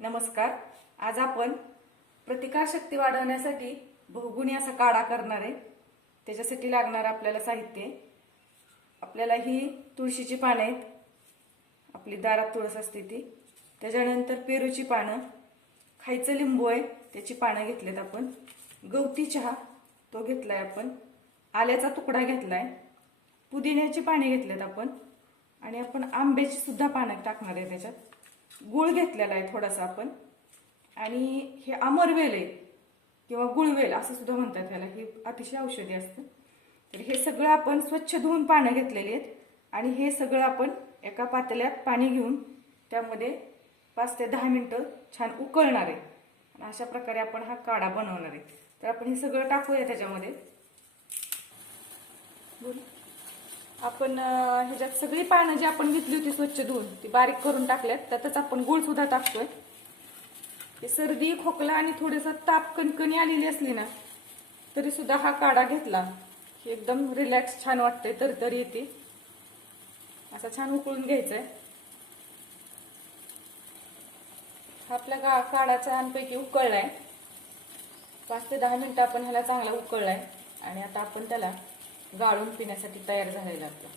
नमस्कार. आज आपण प्रतिकारशक्ती वाढवण्यासाठी बहुगुणी असा काढा करणार आहे. त्याच्यासाठी लागणार आपल्याला साहित्य, आपल्याला ही तुळशीची पाने आहेत, आपली दारात तुळस असते ती, त्याच्यानंतर पेरूची पानं, खायचं लिंबू आहे त्याची पानं घेतलेत आपण, गवती चहा तो घेतलाय आपण, आल्याचा तुकडा घेतलाय, पुदिन्याची पाने घेतलेत आपण, आणि आपण आंब्याची सुद्धा पानं टाकणार आहे त्याच्यात. गुळ घेतलेला आहे थोडासा आपण, आणि हे अमरवेल आहे किंवा गुळवेल असं सुद्धा म्हणतात त्याला. हे अतिशय औषधी असतं. तर हे सगळं आपण स्वच्छ धुवून पानं घेतलेली आहेत आणि हे सगळं आपण एका पातेल्यात पाणी घेऊन त्यामध्ये 5 ते 10 मिनिटं छान उकळणार आहे. आणि अशा प्रकारे आपण हा काढा बनवणार आहे. तर आपण हे सगळं टाकूया त्याच्यामध्ये. आपण ह्याच्यात सगळी पानं जी आपण घेतली होती स्वच्छ धुवून ती बारीक करून टाकल्यात. त्यातच आपण गुळ सुद्धा टाकतोय. हे सर्दी, खोकला आणि थोडासा ताप, कणकणी आलेली असली ना तरी सुद्धा हा काढा घेतला की एकदम रिलॅक्स छान वाटतंय, तरतरी येते. असा छान उकळून घ्यायचंय. हा आपला काढा छानपैकी उकळलाय. 5 ते 10 मिनिटं आपण ह्याला चांगला उकळलाय आणि आता आपण त्याला गाळून पिण्यासाठी तयार झालेला आपला